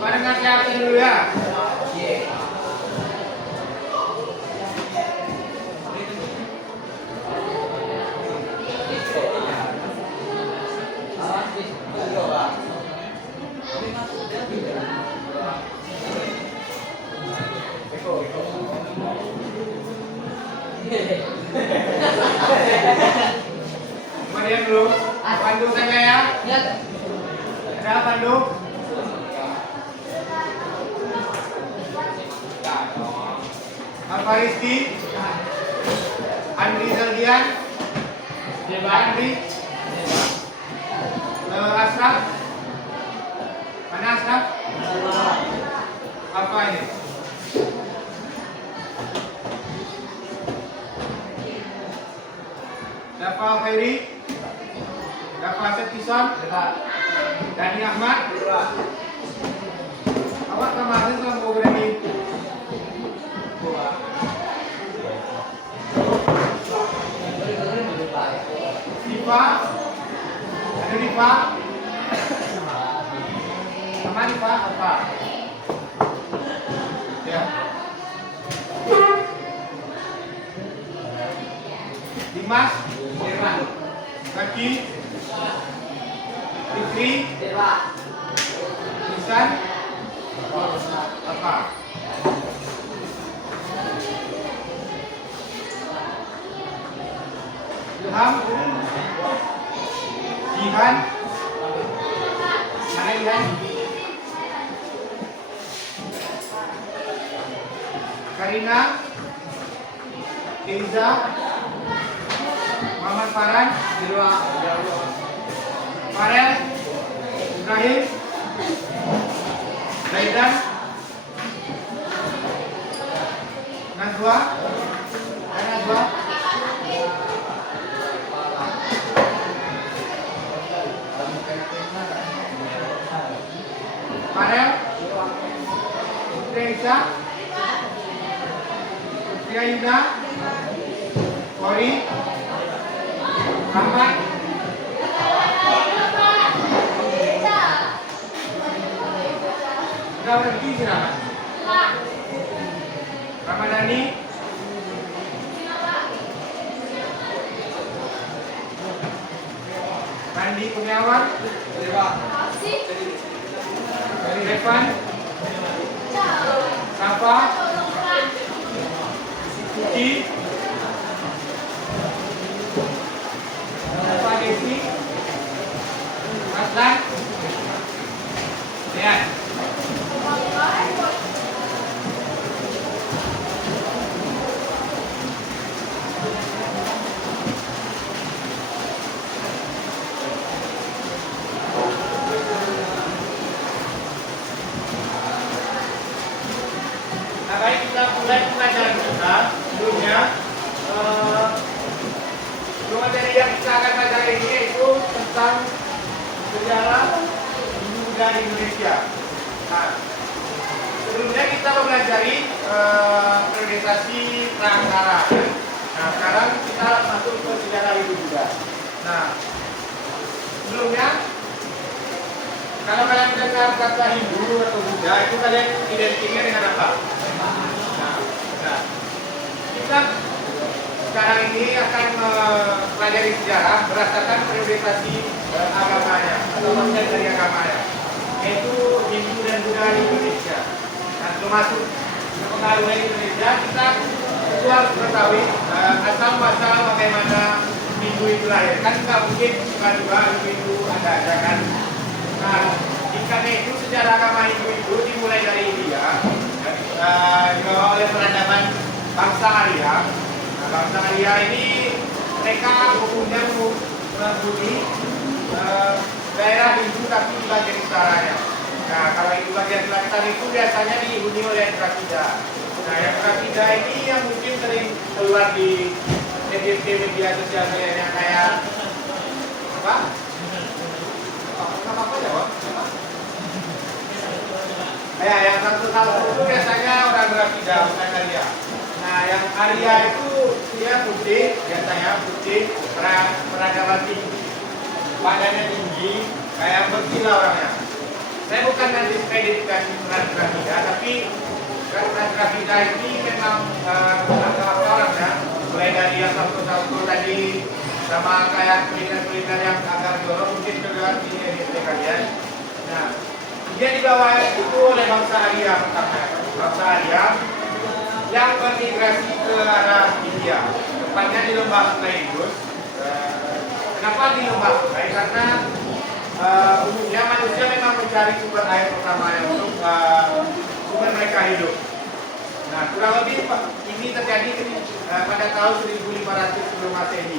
Barengan siapin dulu ya. Kemudian dulu, Pandu tanya ya. Ada Pandu? Faristi, Andri Zaldian, Andri, Asraf, mana Asraf? Apa ini? Dafa Khairi, Dafa Setison, Dani Ahmad. Awak kemarin sama mau berani? Diva, ada Diva, sama Diva apa? Ya. Dimas, Kaki, Fikri, Nisan, apa? Ilham, Jihan, mana Jihan? Karina, Keiza, Muhammad Farhan, Farel, Ibrahim, Zaidan, Najwa, Najwa, Farel, Putri Aida, Kori, Rahmat, sudah berhenti sih Rahmat? Ramadhani, Randi Kurniawan, dari Revan, Safa, Suci, Pak Desi, Aslan, lihat. Nah, baik, kita mulai pelajaran kita. Sebelumnya, materi yang kita akan pelajari ini yaitu tentang sejarah Hindu di Indonesia. Nah, sebelumnya kita mempelajari periodisasi Prangkara. Nah, sekarang kita masuk ke sejarah Hindu juga. Nah, sebelumnya kalau kalian mendengar kata Hindu atau Buddha itu kalian identiknya dengan apa? Nah, kita sekarang ini akan mempelajari sejarah berdasarkan periodisasi agamanya atau konsep dari agamanya, yaitu Hindu dan Buddha di Indonesia. Nah, termasuk mempengaruhi Indonesia, kita harus mengetahui asal muasal bagaimana Hindu itu lahir. Kan nggak mungkin tiba-tiba Hindu ada kan? Nah, karena itu sejarah agama Hindu itu dimulai dari India, dibawa oleh peradaban bangsa Arya. Nah, bangsa Arya ini mereka umumnya menghuni daerah Hindu tapi di bagian utaranya. Nah, kalau itu bagian selatan itu biasanya dihuni oleh Drakida. Nah, yang Drakida ini yang mungkin sering keluar di media sosial yang kayak apa? Apa ya, Pak? Ya, yang satu-satu itu biasanya orang Drakida, bukan Arya. Nah, yang Arya itu dia putih, biasanya putih, peradaban tinggi. badannya tinggi, kayak bersila orangnya. Saya bukan mendiskreditkan Raditya, tapi Raditya ini memang salah orang ya. Mulai dari yang satu-satu tadi sama kayak kuliner-kuliner yang agak jorok mungkin juga ini kalian. Nah, dia dibawa itu oleh bangsa Arya pertama, bangsa Arya yang bermigrasi ke arah India, tepatnya di lembah Sungai Indus. Kenapa di lembah Sungai? Karena umumnya manusia memang mencari sumber air pertama yang untuk sumber mereka hidup. Nah, kurang lebih ini terjadi pada tahun 1500 sebelum Masehi.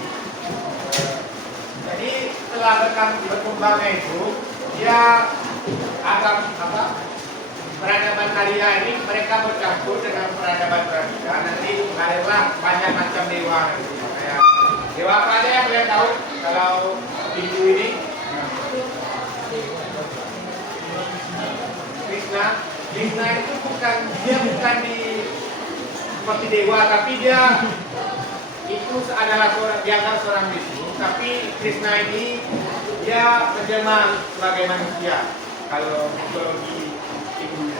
Jadi setelah berkembangnya itu, dia agak peradaban Arya ini mereka bercampur dengan peradaban Dravida. Nanti lahirlah banyak macam dewa. Kayak dewa apa aja yang kalian tahu kalau Hindu ini? Krishna. Krishna itu bukan di seperti dewa, tapi dia itu adalah seorang Wisnu. Tapi Krishna ini dia menjelma sebagai manusia. Kalau mitologi Hindu,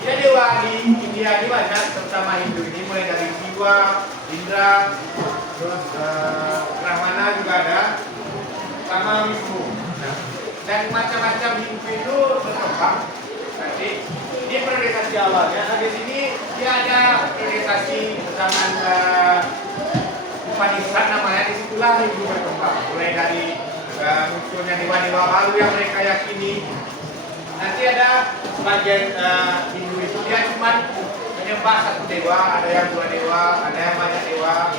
dia dewa di India ini banyak, terutama Hindu ini mulai dari Siwa, Indra, terus Brahmana juga ada, sama Wisnu. Nah, dan macam-macam Hindu itu berkembang. Nanti ini periodisasi awalnya. Nah, di sini dia ada periodisasi zaman Upanishad namanya. Disitulah Hindu berkembang. Mulai dari munculnya dewa-dewa baru yang mereka yakini. Nanti ada sebagian Hindu itu dia cuma menyembah satu dewa, ada yang dua dewa, ada yang banyak dewa.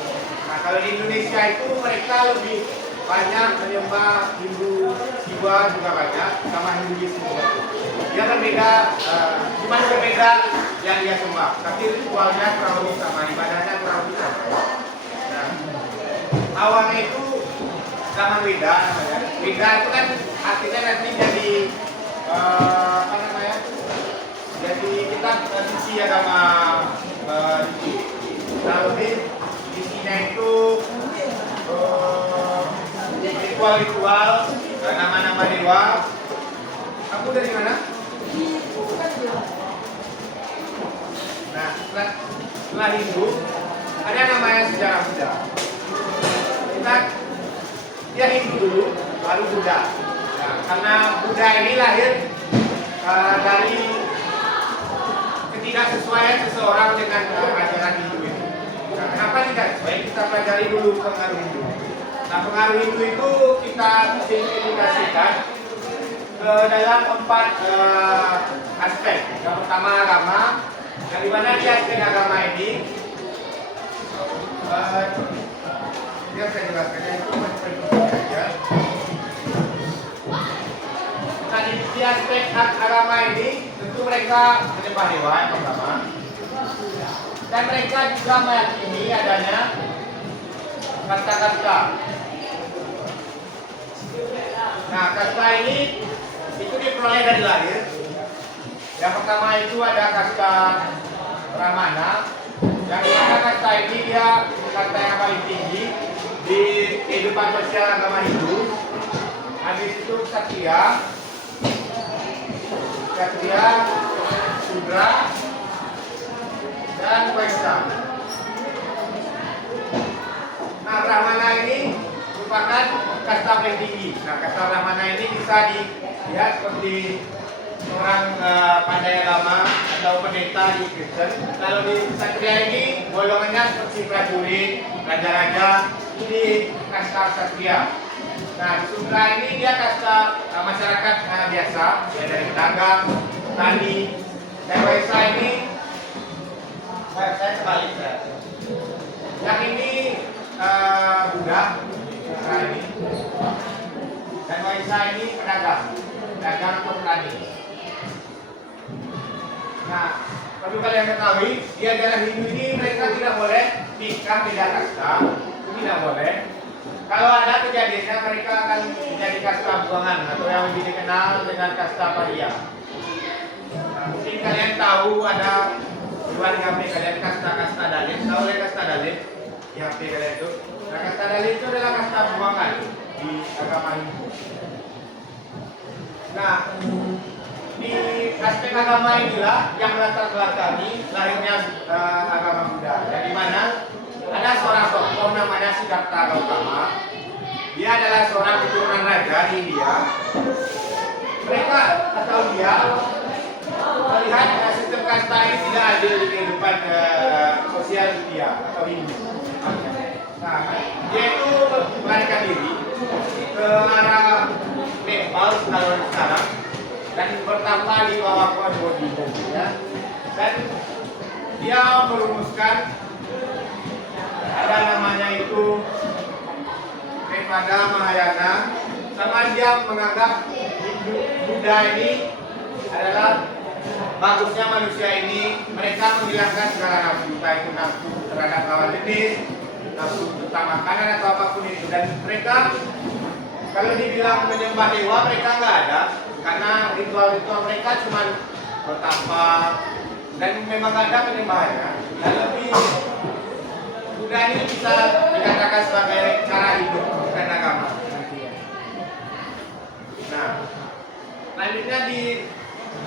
Nah, kalau di Indonesia itu mereka lebih banyak menyembah Hindu Siwa juga banyak, sama Hindu Wisnu. Dia berbeda, cuma berbeda yang dia sembah, tapi ritualnya kurang lebih sama, ibadahnya kurang lebih sama. Nah, awalnya itu zaman Weda namanya. Weda itu kan artinya nanti jadi apa namanya? Jadi kita sisi agama lebih isinya itu ritual-ritual, nama-nama dewa. Kamu dari mana? Nah, setelah Hindu ada namanya sejarah Buddha. Dia Hindu dulu, baru Buddha. Nah, karena Buddha ini lahir dari ketidaksesuaian seseorang dengan ajaran Hindu itu. Nah, kenapa tidak sesuai? Kita pelajari dulu pengaruh Hindu. Nah, pengaruh Hindu itu kita simplifikasikan ke dalam 4 aspek. Yang pertama agama. Dari mana di aspek agama ini? Biar saya jelaskannya itu saja. Nah, di aspek agama ini tentu mereka menyembah dewa yang pertama. Dan mereka juga meyakini adanya kasta-kasta. Nah, kasta ini itu diperoleh dari lahir. Yang pertama itu ada kasta Brahmana. Yang dimana kasta ini dia kasta yang paling tinggi di kehidupan sosial agama Hindu. Habis itu Ksatria, Sudra, dan Vaishya. Nah, Brahmana ini merupakan kasta paling tinggi. Nah, kasta Brahmana ini bisa dilihat seperti orang pandai agama atau pendeta di Kristen. Kalau di Ksatria ini golongannya seperti prajurit, raja-raja, ini kasta Ksatria. Nah, di Sudra ini dia kasta masyarakat biasa, ya, dari pedagang, tani. Dan Vaishya ini saya kebalik ya. Yang ini Buddha, Buddha ini. Dan Vaishya ini pedagang atau petani. Nah, perlu kalian ketahui, di ajaran Hindu ini mereka tidak boleh nikah beda kasta, tidak boleh. Kalau ada kejadiannya mereka akan menjadi kasta buangan atau yang lebih dikenal dengan kasta paria. Nah, mungkin kalian tahu ada luar HP kalian kasta Dalit. Tahu ya kasta Dalit? Di HP kalian itu. Nah, kasta Dalit itu adalah kasta buangan. di agama Hindu. Nah, di aspek agama inilah yang latar belakangi lahirnya agama Buddha. Di mana ada seorang tokoh namanya Siddhartha Gautama. Dia adalah seorang keturunan raja di India. Mereka atau dia melihat sistem kasta ini tidak adil di kehidupan sosial India atau Hindu. Nah, dia itu melarikan diri ke arah Nepal sekarang dan bertapa di bawah pohon Bodhi, ya. Dan dia merumuskan ada namanya itu Theravada Mahayana, sama dia menganggap Buddha ini adalah bagusnya manusia ini, mereka menghilangkan segala nafsu, entah itu nafsu terhadap lawan jenis, nafsu tentang makanan atau apapun itu. Dan mereka kalau dibilang menyembah dewa, mereka nggak ada, karena ritual-ritual mereka cuma bertapa dan memang nggak ada penyembahannya. Dan lebih Buddha ini bisa dikatakan sebagai cara hidup, bukan agama. Nah, selanjutnya di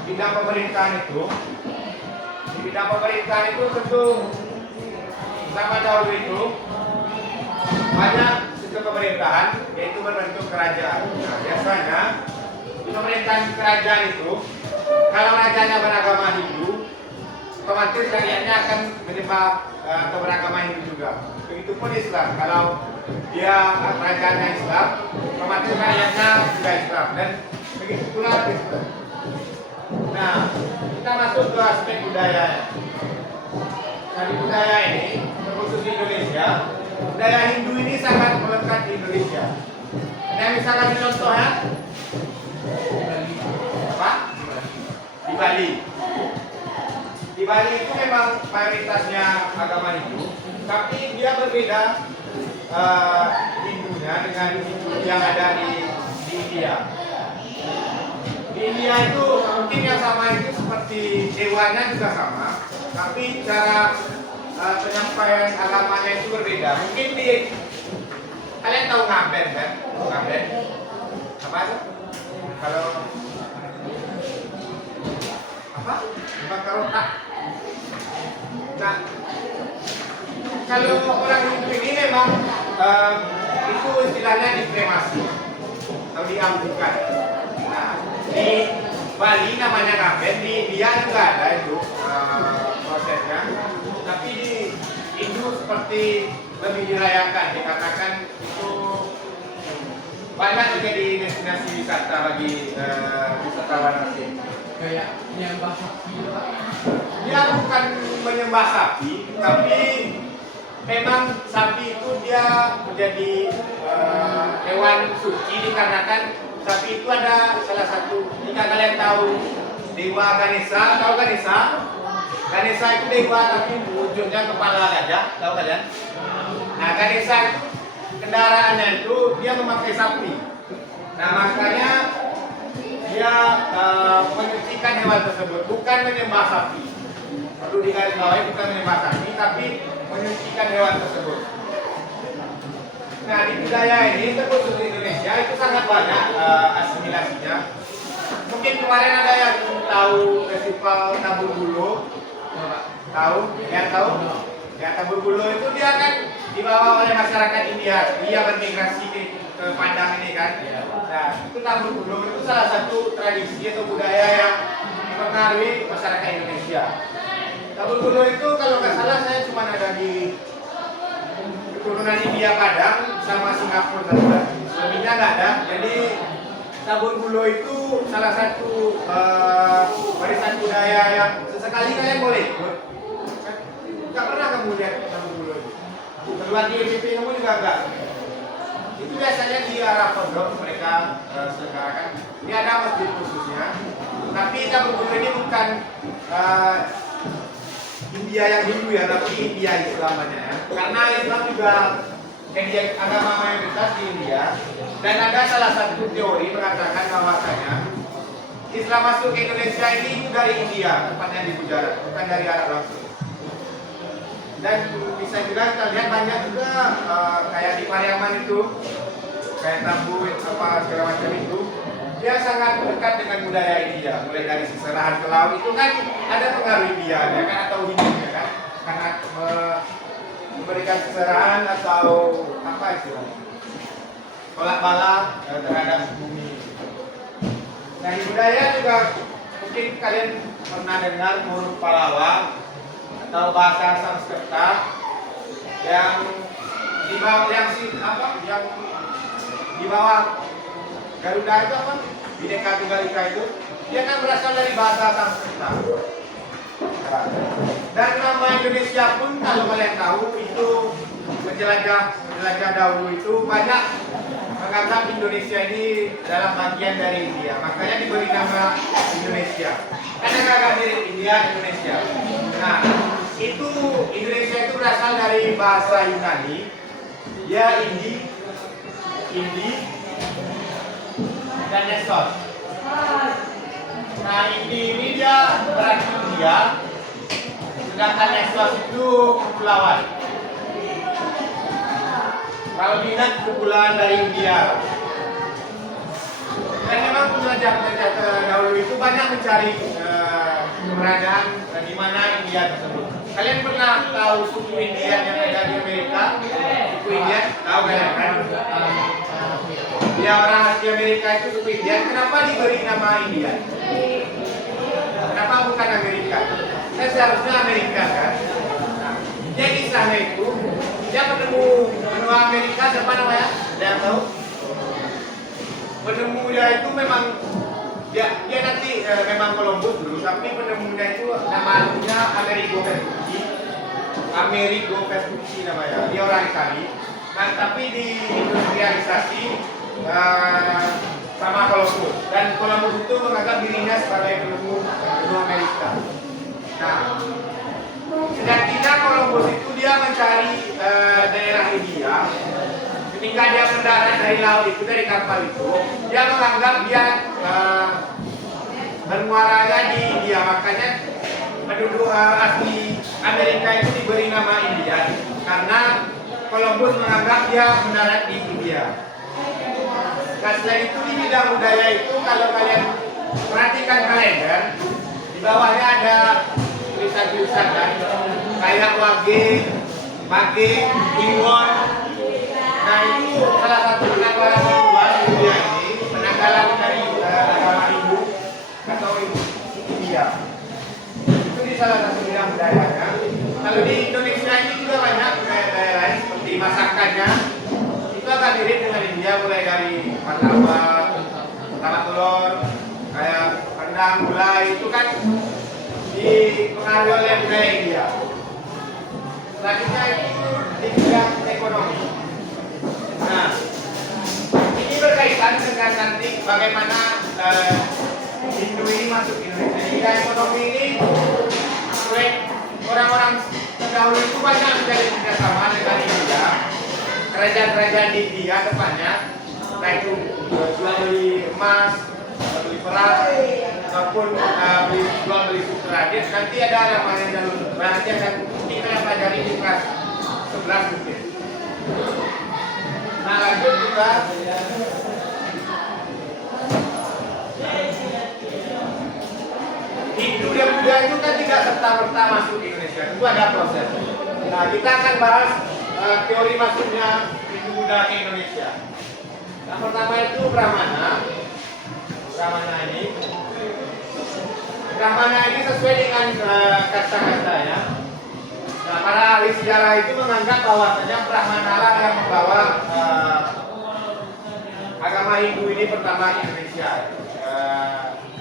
bidang pemerintahan itu, tentu sama dahulu itu banyak sistem pemerintahan, yaitu berbentuk kerajaan. Nah, biasanya di pemerintahan kerajaan itu, kalau rajanya beragama Hindu, otomatis rakyatnya akan menyembah atau beragama Hindu juga. Begitupun Islam, kalau dia rakyatnya Islam, otomatis rakyatnya juga Islam, dan begitu pula Kristen. Nah, kita masuk ke aspek budaya. Nah, di budaya ini, terkhusus di Indonesia, budaya Hindu ini sangat melekat di Indonesia. Yang bisa kasih contohnya? Apa? Di Bali. Di Bali itu memang mayoritasnya agama Hindu, tapi dia berbeda Hindunya dengan Hindu yang ada di India. Di India itu mungkin yang sama itu seperti dewanya juga sama, tapi cara penyampaian agamanya itu berbeda. Mungkin kalian tahu ngaben kan? Ngaben apa itu? Kalau apa? Bukan karotak. Nah, kalau orang Hindu ini memang itu istilahnya dikremasi atau diampukan. Nah, di Bali namanya ngaben, di India juga ada itu prosesnya. Tapi di Hindu seperti lebih dirayakan, dikatakan itu banyak juga di destinasi wisata bagi wisatawan asing. Kayak menyembah sapi, Dia bukan menyembah sapi, tapi memang sapi itu dia menjadi hewan suci dikarenakan sapi itu ada salah satu, jika kalian tahu dewa Ganesha, tahu Ganesha? Ganesha itu dewa tapi wujudnya kepala gajah, tahu kalian? Nah, Ganesha itu kendaraannya itu dia memakai sapi. Nah, makanya dia menyucikan hewan tersebut, bukan menyembah sapi. Perlu digarisbawahi, bukan menyembah sapi, tapi menyucikan hewan tersebut. Nah, di budaya ini, terkhusus di Indonesia, itu sangat banyak asimilasinya. Mungkin kemarin ada yang tahu festival Tabur Bulo. Tahu? Yang tahu? Ya, Tabur Bulo itu dia kan dibawa oleh masyarakat India. Dia bermigrasi ke Padang ini kan. Nah, itu Tabur Bulo itu salah satu tradisi atau budaya yang dipengaruhi masyarakat Indonesia. Tabur Bulo itu kalau nggak salah saya cuma ada di keturunan India Padang sama Singapura saja. Lebihnya nggak ada. Jadi Tabur Bulo itu salah satu warisan budaya yang sesekali kalian boleh ikut. Nggak pernah kamu lihat Tabur Bulo itu. Keluar di TV kamu juga enggak. Itu biasanya di arah pondok mereka selenggarakan. Ini ada masjid khususnya. Tapi Tabur Bulo ini bukan India yang Hindu ya, tapi India Islamnya ya. Karena Islam juga jadi agama mayoritas di India. Dan ada salah satu teori mengatakan bahwasanya Islam masuk ke Indonesia ini dari India, tepatnya di Gujarat, bukan dari Arab langsung. Dan bisa juga kita lihat banyak juga kayak di Pariaman itu kayak tambun apa segala macam itu, dia sangat dekat dengan budaya India. Mulai dari seserahan ke laut itu kan ada pengaruh India ya kan, atau Hindu ya kan, karena memberikan seserahan atau apa istilahnya, tolak bala terhadap bumi. Nah di budaya juga mungkin kalian pernah dengar Muruk Palawa atau bahasa Sanskerta yang di bawah yang di bawah Garuda itu apa? Bhinneka Tunggal Ika itu dia kan berasal dari bahasa Sanskerta. Dan nama Indonesia pun kalau kalian tahu itu menjelajah dahulu itu banyak menganggap Indonesia ini adalah bagian dari India, makanya diberi nama Indonesia. Karena agak mirip India, Indonesia. Nah, itu Indonesia itu berasal dari bahasa Yunani, ya Indi, dan Nestor. Nah, Indi ini dia berarti India, sedangkan Nestor itu kepulauan. Kalau minat kepulauan dari India. Dan memang penjelajah-penjelajah dahulu itu banyak mencari keberadaan di mana India tersebut. Kalian pernah tahu suku Indian yang ada di Amerika? Suku Indian, tahu kalian kan? Ya, orang asli Amerika itu suku Indian. Kenapa diberi nama India? Kenapa bukan Amerika? Kan seharusnya Amerika kan? Nah, jadi sana itu dia penemu benua Amerika, siapa namanya? Ada yang tahu? Penemunya itu memang dia nanti memang Columbus dulu, tapi penemunya itu namanya Amerigo Vespucci namanya. Dia orang Itali. Nah, tapi diindustrialisasi sama Columbus, dan Columbus itu menganggap dirinya sebagai penemu benua Amerika. Nah, sejatinya Columbus itu dia mencari daerah India. Ketika dia mendarat dari laut itu, dari kapal itu, dia menganggap dia bermuaranya di India. Makanya penduduk asli Amerika itu diberi nama India karena Columbus menganggap dia mendarat di India. Nah, selain itu di bidang budaya itu, kalau kalian perhatikan kalender, di bawahnya ada tulisan-tulisan kan, kayak Wage, Mage, Kliwon. Nah itu salah satu penanggalan kedua di dunia ini, penanggalan dari agama Hindu atau India. Itu di salah satu bidang budayanya. Kalau di Indonesia ini juga banyak budaya lain, seperti masakannya itu akan mirip dengan India, mulai dari martabak, tamak telur, kayak rendang, gulai, itu kan dipengaruhi oleh budaya India. Selanjutnya itu di bidang ekonomi. Nah, ini berkaitan dengan nanti bagaimana Hindu ini masuk ke Indonesia. Di bidang ekonomi ini, orang-orang terdahulu itu banyak menjadi kerjasama dengan India. Kerajaan-kerajaan di India tepatnya, entah itu jual beli emas, jual beli perak, ataupun jual beli sutra. Nanti ada namanya jalur, nanti akan kita pelajari di kelas 11 mungkin. Nah lanjut kita Hindu dan Buddha itu kan tidak serta-merta masuk ke Indonesia, itu ada proses. Nah kita akan bahas teori masuknya Hindu Buddha ke Indonesia. Yang pertama itu Brahmana ini sesuai dengan kata-katanya. Nah, para ahli sejarah itu menganggap bahwasanya Brahmana lah yang membawa agama Hindu ini pertama ke Indonesia.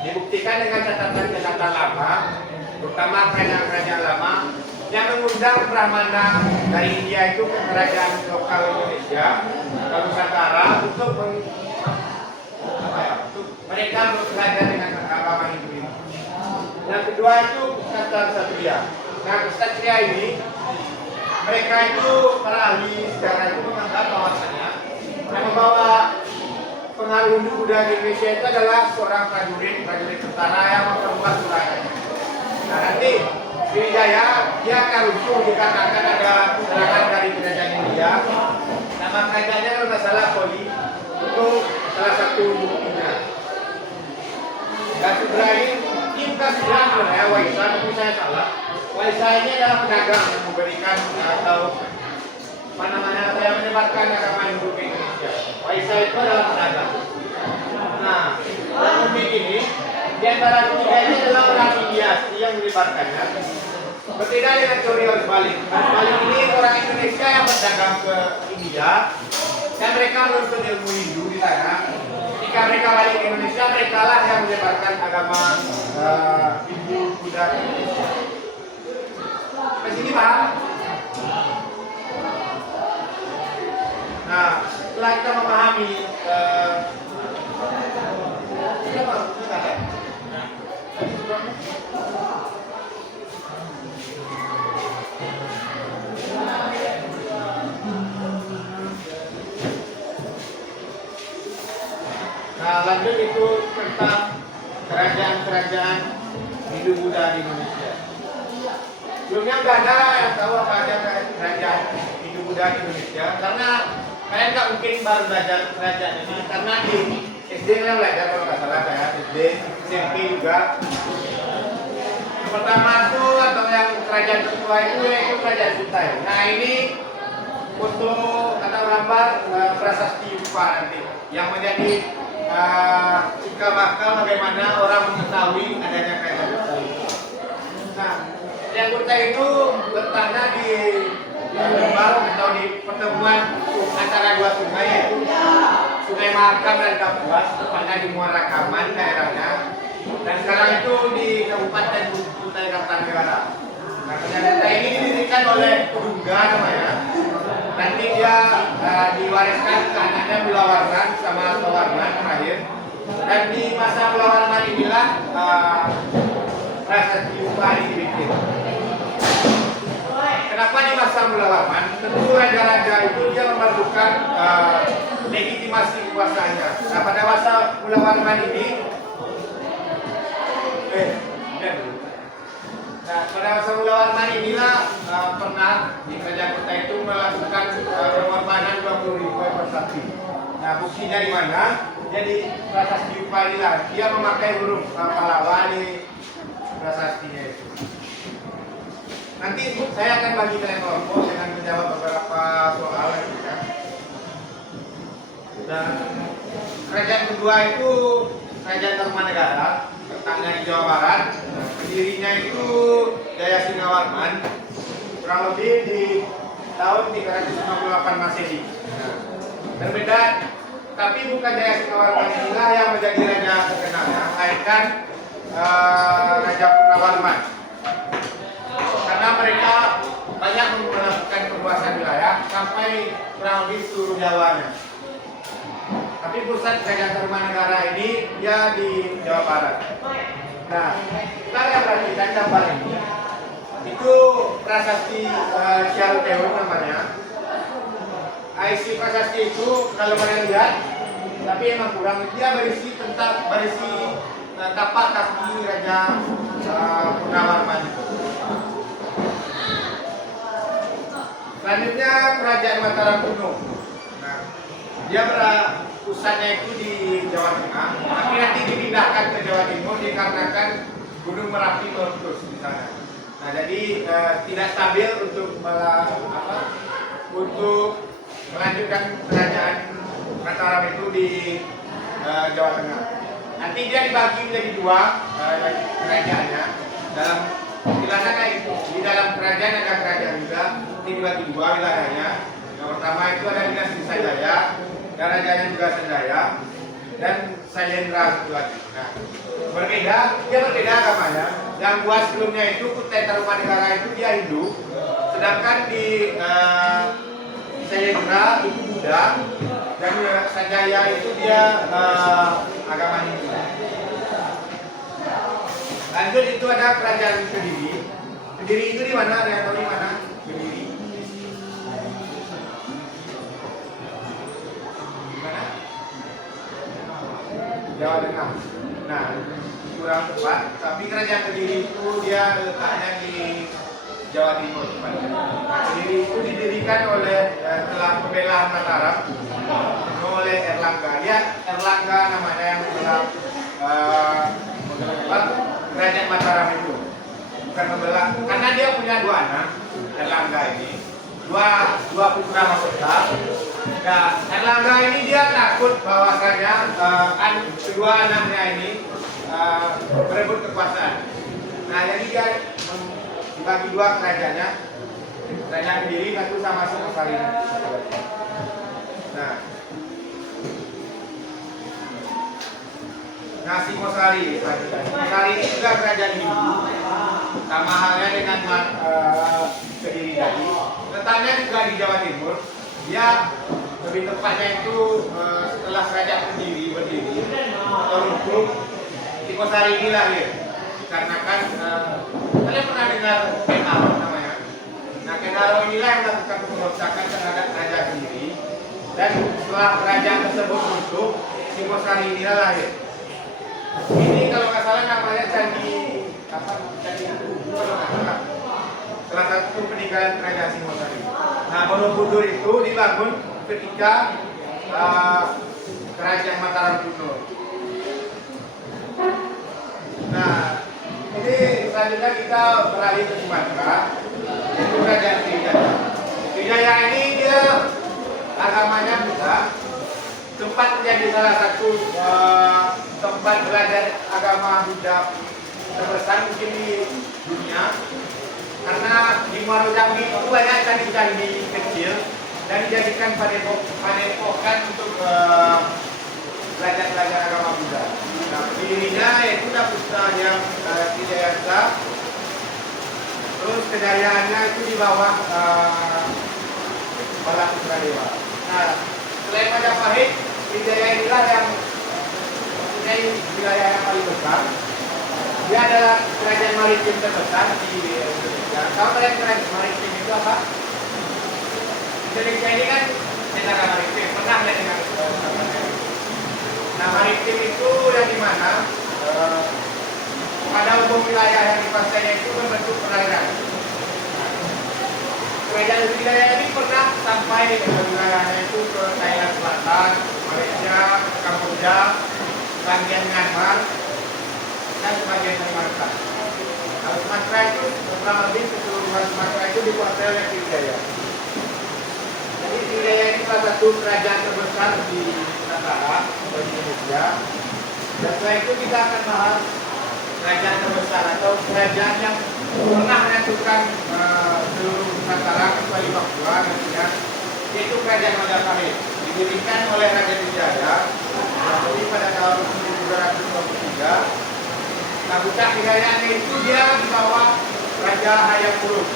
Dibuktikan dengan catatan-catatan lama, terutama kerajaan-kerajaan lama yang mengundang Brahmana dari India itu ke kerajaan lokal Indonesia, ke Nusantara untuk mereka belajar dengan agama Hindu ini. Yang kedua itu Ksatria. Nah, Ksatria ini mereka itu para ahli sejarah itu menganggap bahwasanya yang membawa pengaruh Hindu Buddha di Indonesia itu adalah seorang prajurit tentara yang memperbuat serangannya. Nah nanti Sriwijaya dia akan runtuh dikarenakan ada serangan dari kerajaan India. Nama kerajaannya kalau nggak salah salah, Waisa ini adalah pedagang yang memberikan atau apa namanya yang menyebarkan agama Hindu ke Indonesia. Waisa itu adalah pedagang. Nah, orang unik ini di antara ketiga ini adalah orang India yang menyebarkannya. Berbeda dengan teori arus balik. Arus balik ini orang Indonesia yang berdagang ke India dan mereka menuntut ilmu Hindu di sana. Ketika mereka balik ke Indonesia, mereka lah yang menyebarkan agama Hindu Buddha ke Indonesia. Sampai sini paham? Nah, setelah kita memahami nah, lanjut itu tentang kerajaan-kerajaan Hindu Buddha di Indonesia. Sebelumnya nggak ada yang tahu apa aja kerajaan Hindu Buddha di Indonesia, karena kalian nggak mungkin baru belajar kerajaan ini, karena di SD kalian belajar kalau nggak salah saya SD, SMP juga. Yang pertama itu atau yang kerajaan tertua itu yaitu kerajaan Kutai. Nah ini foto atau gambar prasasti Yupa nanti yang menjadi cikal bakal bagaimana orang mengetahui adanya kerajaan Kutai. Nah, yang Kutai itu letaknya di lembah atau di pertemuan antara dua sungai, yaitu Sungai Mahakam dan Kapuas, tepatnya di Muara Kaman daerahnya. Dan sekarang itu di Kabupaten Kutai Kartanegara. Nah, kerajaan ini didirikan oleh Kedungga namanya. Nanti dia diwariskan ke anaknya Mulawarman sama Tawarman terakhir. Dan di masa Mulawarman inilah prasasti Yupa ini dibikin. Kenapa di masa Mulawarman? Tentu raja-raja itu dia memerlukan legitimasi kekuasaannya. Nah, pada masa Mulawarman ini pada masa Mulawarman inilah pernah di kerajaan Kutai itu melakukan pengorbanan 20.000 ekor sapi. Nah, buktinya di mana? Jadi prasasti Yupa inilah dia memakai huruf Pallawa di prasastinya itu. Nanti saya akan bagi kalian kelompok dengan menjawab beberapa soal ya. Dan kerajaan kedua itu Kerajaan Tarumanegara, letaknya di Jawa Barat. Pendirinya itu Jaya Singawarman, kurang lebih di tahun 358 Masehi. Nah, berbeda, tapi bukan Jaya Singawarman inilah yang menjadi raja terkenalnya, melainkan Raja Purnawarman. Karena mereka banyak melakukan perluasan wilayah sampai kurang lebih seluruh Jawanya. Tapi pusat Kerajaan Tarumanegara ini dia di Jawa Barat. Nah, kita lihat perhatikan gambar ini. Itu prasasti Ciaruteun namanya. Isi prasasti itu kalau kalian lihat, tapi emang kurang. Dia berisi tentang tapak kaki Raja Purnawarman itu. Selanjutnya Kerajaan Mataram kuno. Nah, dia pusatnya itu di Jawa Tengah, tapi nanti dipindahkan ke Jawa Timur dikarenakan Gunung Merapi meletus di sana. Nah, jadi tidak stabil untuk melanjutkan kerajaan Mataram itu di Jawa Tengah. Nanti dia dibagi menjadi dua kerajaannya. Dalam istilahnya kayak itu. Di dalam kerajaan ada kerajaan juga. Ini dibagi dua wilayahnya. Yang pertama itu ada dinasti Sanjaya, dan rajanya juga Sanjaya, dan Sailendra satu lagi. Nah, dia berbeda agamanya. Yang buat sebelumnya itu Kutai Tarumanegara itu dia Hindu, sedangkan di Sailendra itu Buddha, dan Sanjaya itu dia agama Hindu. Lanjut itu ada kerajaan Kediri. Kediri itu di mana? Ada yang tahu di mana? Kediri. Di mana? Jawa Tengah. Nah, kurang tepat. Tapi kerajaan Kediri itu dia letaknya di Jawa Timur. Nah, Kediri itu didirikan oleh setelah pembelaan Mataram oleh Erlangga. Dia Erlangga namanya yang menggelar kerajaan Mataram itu. bukan membelah, karena dia punya dua anak, Erlangga ini, dua putra mahkota. Nah, Erlangga ini dia takut bahwasanya kedua anaknya ini berebut kekuasaan. Nah, jadi dia dibagi dua kerajaannya, kerajaan Kediri satu sama Singosari. Nah, Singosari ini juga kerajaan Hindu, sama halnya dengan Kediri tadi. Letaknya juga di Jawa Timur. Dia lebih tepatnya itu setelah kerajaan Kediri berdiri atau runtuh, Singosari ini lahir. Dikarenakan kalian pernah dengar Kenaro namanya. Nah, Kenaro inilah yang melakukan pemberontakan terhadap kerajaan Kediri. Dan setelah kerajaan tersebut runtuh, Singosari inilah lahir. Ini kalau nggak salah namanya Candi Borobudur kalau nggak salah. Salah satu peninggalan kerajaan Singosari. Nah, Borobudur itu dibangun ketika kerajaan Mataram kuno. Nah, ini selanjutnya kita beralih ke Sumatera, yaitu kerajaan Sriwijaya. Sriwijaya ini dia agamanya Buddha. Tempat menjadi salah satu tempat belajar agama Buddha terbesar mungkin di dunia, karena di Muaro Jambi itu banyak candi-candi kecil dan dijadikan padepokan untuk belajar agama Buddha. Nah, pendirinya yaitu Dapusta yang Sriwijaya. Terus kejayaannya itu di bawah Balaputradewa. Nah, selain Majapahit, Sriwijaya inilah yang mempunyai wilayah yang paling besar. Dia adalah kerajaan maritim terbesar di Indonesia. Tahu kalian kerajaan maritim itu apa? Indonesia ini kan negara maritim. Pernah nggak dengar? Nah, maritim itu yang dimana pada umum wilayah yang dikuasainya itu membentuk perairan. Kerajaan Sriwijaya ini pernah sampai ke wilayahnya itu ke Thailand Selatan, Malaysia, Kamboja, bagian Myanmar, dan sebagian Kalimantan. Nah, Sumatera itu kurang lebih keseluruhan Sumatera itu dikuasai oleh Sriwijaya. Jadi Sriwijaya ini salah satu kerajaan terbesar di Nusantara atau di Indonesia. Dan setelah itu kita akan bahas kerajaan terbesar atau kerajaan yang pernah menyatukan seluruh Nusantara kecuali Papua nantinya, yaitu kerajaan Majapahit, didirikan oleh Raja Wijaya pada tahun 1223. Nah, puncak wilayahnya itu dia di bawah Raja Hayam Wuruk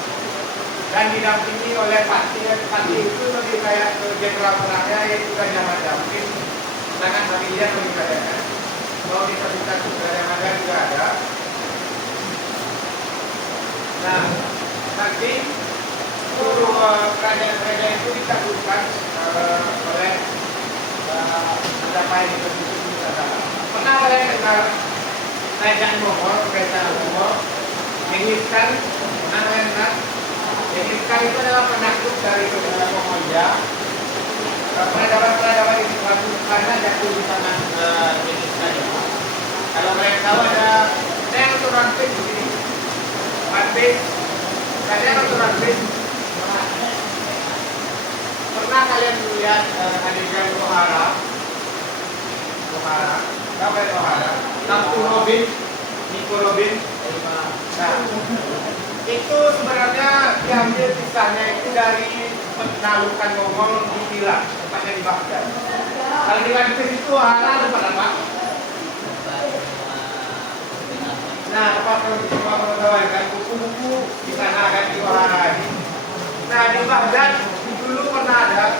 dan didampingi oleh Pati. Pati itu lebih kayak jenderal perangnya, yaitu Raja Mada. Mungkin sangat familiar bagi kalian. Kalau di satu Raja Mada juga ada. Nah, nanti seluruh kerajaan-kerajaan itu ditaklukkan oleh Majapahit itu di Nusantara. Pernah kalian dengar kerajaan Mongol, kerajaan Mongol, Genghis Khan? Pernah kalian dengar? Genghis Khan itu adalah penakluk dari Mongolia. Peradaban-peradaban di karena jatuh di tangan Genghis Khan. Kalau kalian tahu ada yang turun di sini. Mantis, kalian nonton Mantis? Pernah kalian melihat adegan Lohara? Tahu kalian Lohara? Lampu Robin, Nico Robin. Nah, itu sebenarnya diambil kisahnya itu dari penaklukan Mongol di Irak, tempatnya di Baghdad. Kalau di Mantis itu Lohara tempat apa? Nah, tempat semua pengetahuan kan buku-buku di sana kan di Lohara ini. Nah, di Baghdad dulu pernah ada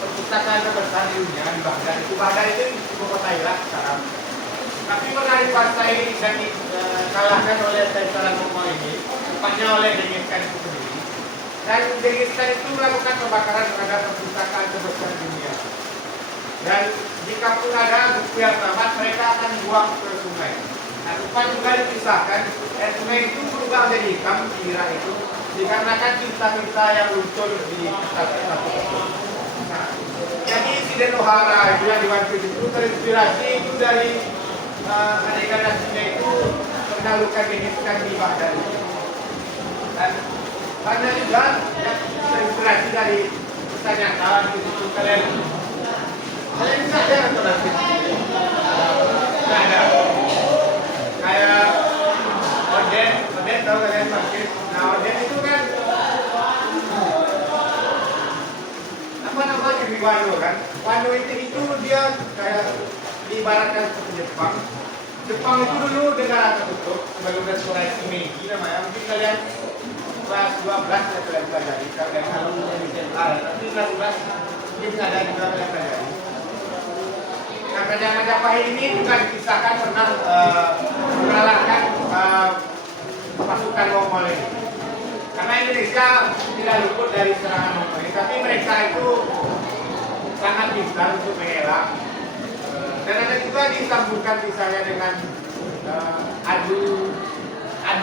perpustakaan terbesar di dunia di Baghdad. Itu Baghdad itu ibu kota Irak sekarang. Tapi pernah dikuasai dan dikalahkan oleh Sultan Mongol ini, tepatnya oleh Genghis Khan itu sendiri. Dan Genghis Khan itu melakukan pembakaran terhadap perpustakaan terbesar di dunia. Dan jika pun ada buku yang tamat, mereka akan buang ke sungai. Nah, tempat juga dipisahkan, sungai itu berubah menjadi hitam di Irak itu dikarenakan tinta-tinta yang muncul di pusat-pusat tersebut. Nah, jadi insiden Lohara itu yang di Mantis itu terinspirasi itu dari adegan aslinya itu pernah luka genetikkan di badan. Dan karena juga yang terinspirasi dari pertanyaan itu kalian bisa lihat atau nanti ada kayak Oden tahu kalian market. Nah Oden itu kan apa namanya di Wano kan? Wano itu dia kayak diibaratkan seperti Jepang. Jepang itu dulu negara tertutup sebelum restorasi Meiji namanya. Mungkin kalian kelas 12 ya kalian pelajari. Kalian kalau tapi kelas 12 mungkin ada juga kalian pelajari. Nah kerajaan Majapahit ini juga dikisahkan pernah mengalahkan pasukan Mongol ini. Karena Indonesia tidak luput dari serangan Mongol ini, tapi mereka itu sangat pintar untuk mengelak. Dan ada juga disambungkan misalnya dengan adu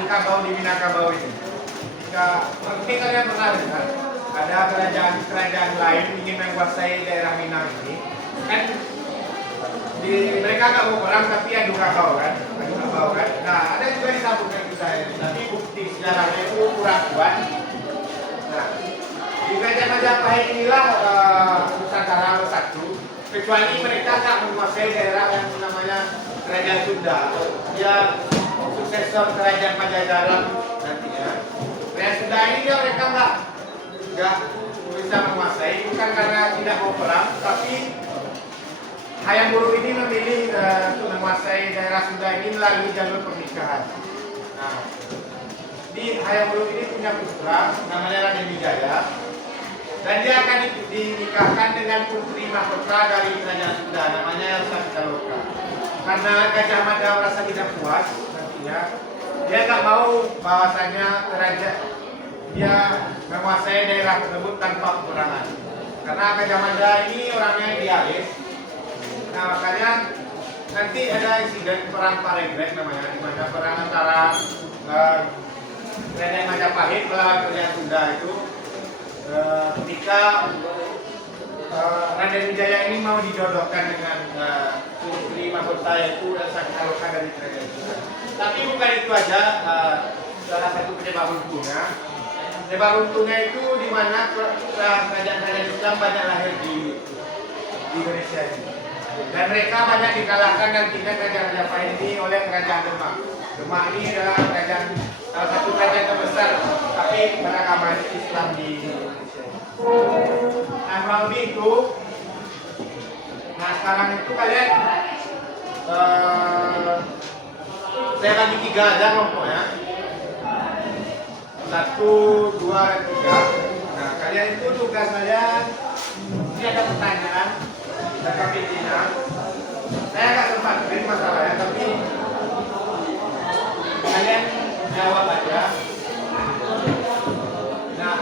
kabau di Minangkabau ini. Mungkin kalian pernah dengar ada kerajaan lain ingin menguasai daerah Minang ini. Kan mereka nggak mau perang tapi adu kabau kan. Nah ada juga disambungkan kisah ini. Tapi bukti sejarahnya itu kurang kuat. Nah di kerajaan Majapahit inilah Nusantara bersatu. Kecuali mereka tak menguasai daerah yang namanya Kerajaan Sunda. Dia suksesor Kerajaan Pajajaran nantinya. Kerajaan Sunda ini mereka nggak bisa menguasai, bukan karena tidak mau perang, tapi Hayam Wuruk ini memilih untuk menguasai daerah Sunda ini melalui jalur pernikahan. Nah, di Hayam Wuruk ini punya putra namanya Raden Wijaya. Dan dia akan dinikahkan dengan putri mahkota dari kerajaan Sunda, namanya Elsa Pitaloka. Karena Gajah Mada merasa tidak puas nantinya, dia tak mau bahwasanya kerajaan dia menguasai daerah tersebut tanpa peperangan. Karena Gajah Mada ini orangnya idealis. Nah makanya nanti ada insiden perang Paregreg namanya, di mana perang antara kerajaan Majapahit melawan kerajaan Sunda itu. Ketika Raden Wijaya ini mau dijodohkan dengan putri mahkota yaitu Elsa Pitaloka dari kerajaan Sunda. Tapi bukan itu aja, salah satu penyebab untungnya. Penyebab untungnya itu di mana kerajaan-kerajaan Islam banyak lahir di Indonesia ini. Dan mereka banyak dikalahkan nantinya kerajaan Majapahit ini oleh kerajaan Demak. Demak ini adalah salah satu kerajaan terbesar tapi beragama Islam di Indonesia. Nah kurang lebih itu. Nah sekarang itu kalian saya bagi 3 aja kelompoknya. 1, 2, dan 3. Nah kalian itu tugas kalian ini ada pertanyaan dari pimpinan. Saya nggak sempat beri masalahnya, tapi kalian jawab aja. Nah,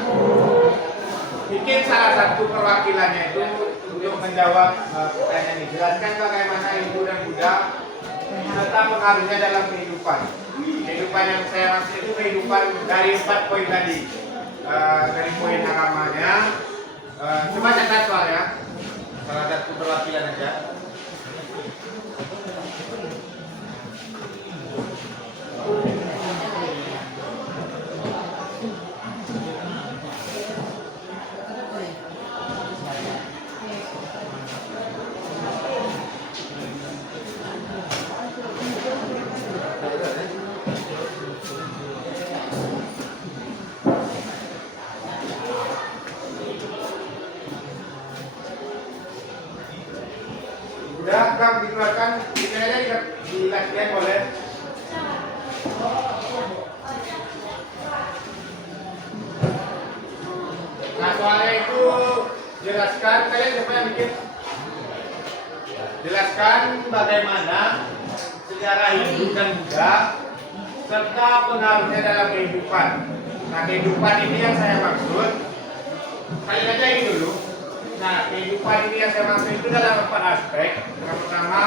bikin salah satu perwakilannya itu untuk menjawab pertanyaan ini. Jelaskan bagaimana ibu dan Buddha serta pengaruhnya dalam kehidupan. Kehidupan yang saya maksud itu kehidupan dari 4 poin tadi. Dari poin agamanya. Coba catat soalnya. Salah satu perwakilan aja. Udah Kang dikeluarkan, ini aja dilakukan boleh. Nah soalnya itu jelaskan, kalian siapa yang bikin? Jelaskan bagaimana sejarah Hindu dan Buddha serta pengaruhnya dalam kehidupan. Nah kehidupan ini yang saya maksud, kalian aja ini dulu. Nah, kehidupan ini yang saya maksud itu dalam 4 aspek. Yang pertama,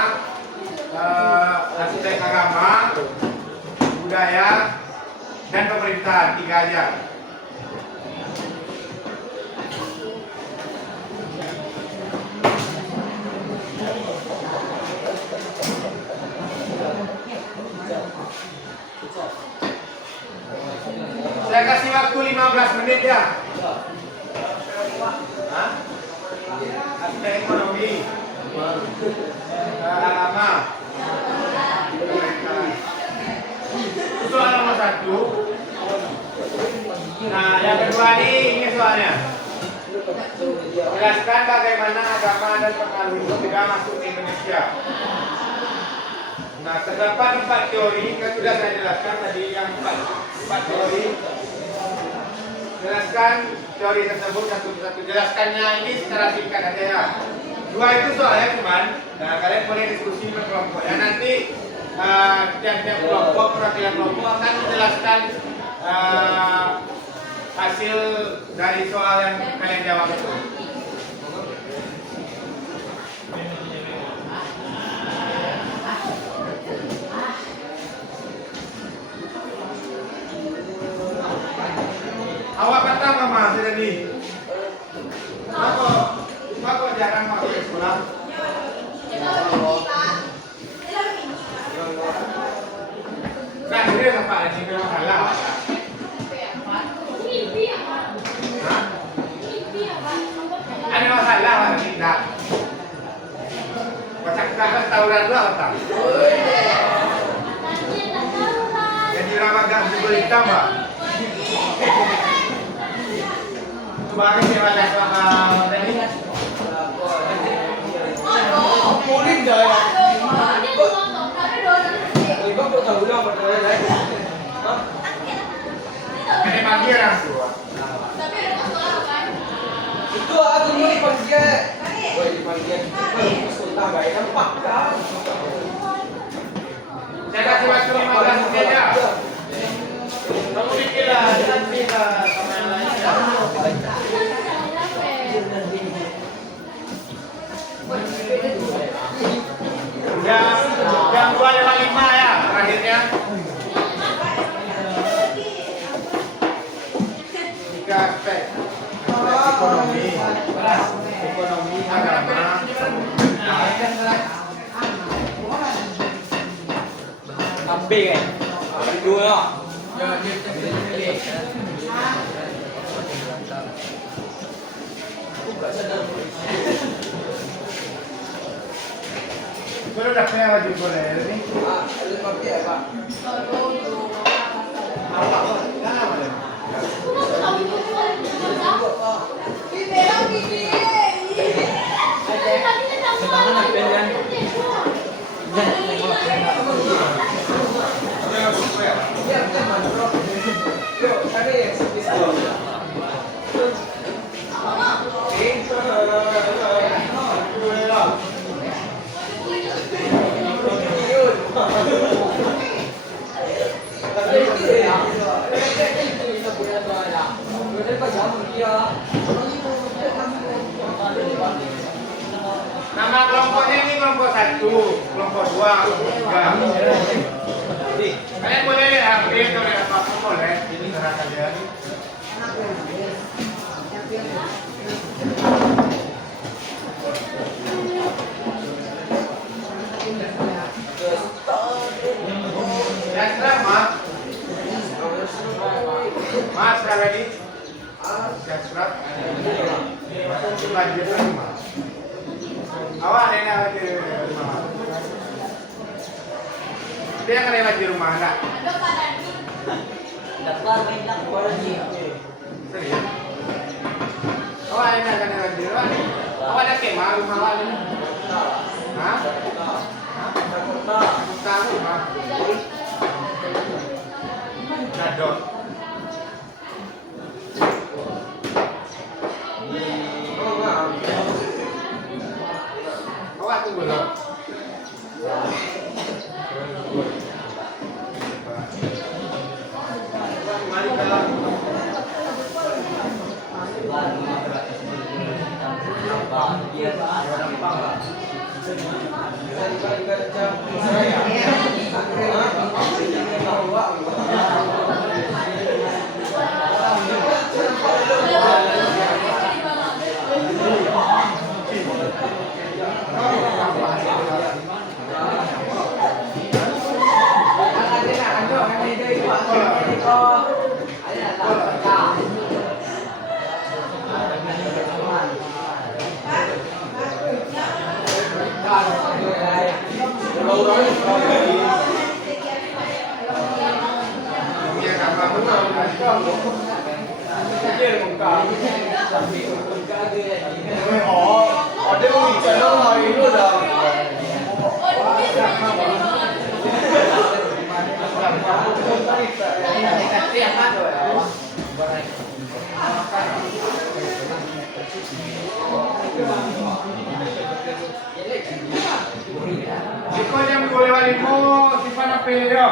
aspek agama, budaya, dan pemerintahan. 3 aja. 15 menit ya. Hah? Aspek ekonomi. Lama. Soal nomor 1. Nah, yang kedua ini soalnya. Jelaskan bagaimana agama dan pengaruh itu tidak masuk ke Indonesia. Nah, terdapat 4 teori, kan sudah saya jelaskan tadi yang 4 teori. Jelaskan teori tersebut satu-satu. Jelaskannya ini secara singkat aja ya. 2 itu soalnya cuman, nah kalian boleh diskusi berkelompok. Ya nanti tiap-tiap kelompok, perwakilan kelompok akan menjelaskan hasil dari soal yang kalian jawab itu. Awak kata mama sudah di. Aku jarang masuk ke sekolah. Nah, ini apa sih masalah? Ada masalah apa tidak? Baca tauran dulu apa tak? Jadi ramadan di berita mbak. Kemarin saya baca sama tadi. Kulit dah. Ibu kok tahu lah apa dia lah? Ini pagi orang tua. Itu aku mau dipanggil. Boleh dipanggil. Sultan baik nampak kan? Saya kasih waktu 15 menit ya. Kamu bikinlah nanti lah sama yang lain. Jam 2.55 ya terakhirnya. 3 aspek. Ekonomi, agama, kambing kan? Dua lah. Quello da prima di volermi. Le papier pak. Nama kelompoknya ini kelompok 1, kelompok 2, kelompok 3. Kalian boleh lihat HP atau lihat apa boleh. Ini serah kalian. Yang serama, Mas serah lagi. Yang serah. Lanjut lagi Mas. Awak ada yang lagi di rumah. Dia akan lewat di rumah enggak? Ada Pak Dani. Dapat main nak bola ni. Serius? Awak ada yang akan lewat di rumah nih? Awak ada kemah rumah awak ni? Hah? Kamu rumah? Gadot. Awak tunggu dulu. Mari kalau Ada nak ada yang ada itu. Ada nak. Iya, sama benar. Ada yang channel hari itu dah. Iko jam 2:05, si pana peleo.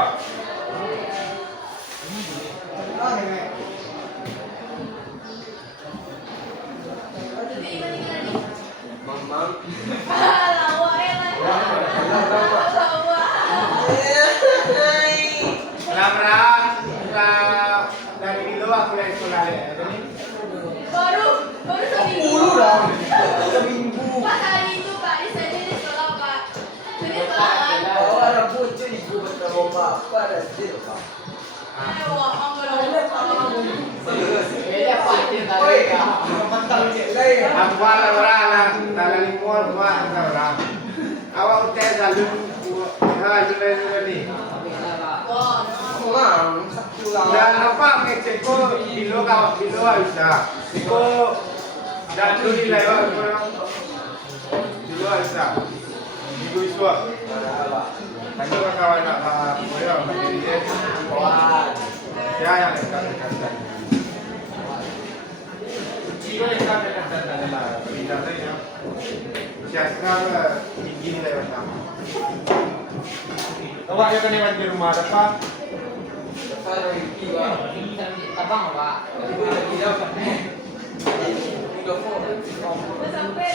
Lamra, dari dulu aku dari sekolah ya. Baru seminggu. Seminggu. Pas hari itu Pak, di sini di sekolah Pak. Jadi sekolah kan. Orang bocil ibu bertemu bapak dan sih pak. Ayo, Aku wala orang, dalam lingkungan rumah orang. Awak udah jalur, jalur ni. Dan apa ngeceko bilo kau bilo bisa. Iko dan tu di lewat bilo bisa. Ibu iswa. Kan kawan nak boleh mandiri dia. Ya yang dekat. Jika dekat adalah pindah saja. Siapa tinggi ni lewat nama. Awak yang kena mandi rumah depan. Tabang pak. Ibu lagi dapat. sampai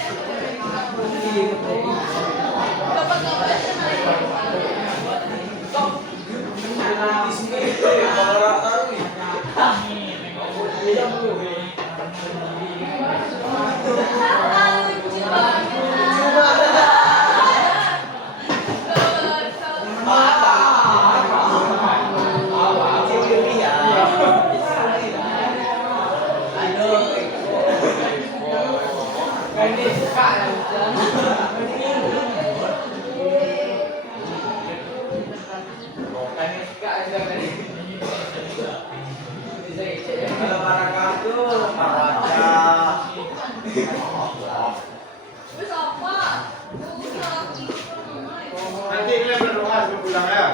Nanti kalian berdoa sebelum pulang ya.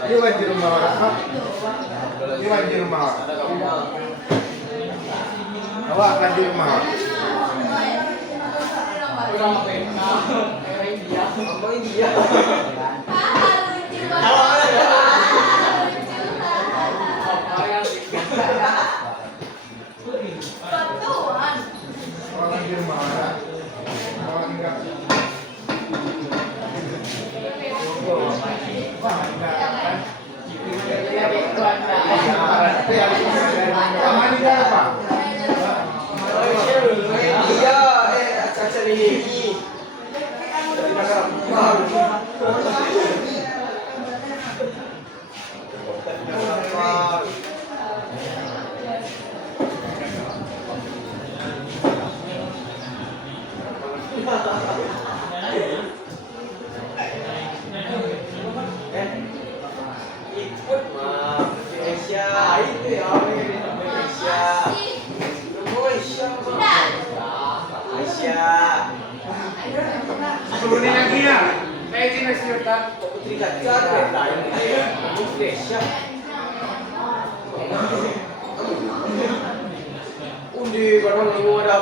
Ini wajib rumah orang. Ini wajib rumah. Awak kan di rumah. Orang di rumah. Orang enggak. Aman dia apa? Ikut mah Indonesia itu ya Indonesia Indonesia Suruh ni lagi ya. Saya sini cerita. Putri Kacar Indonesia undi barang lu ada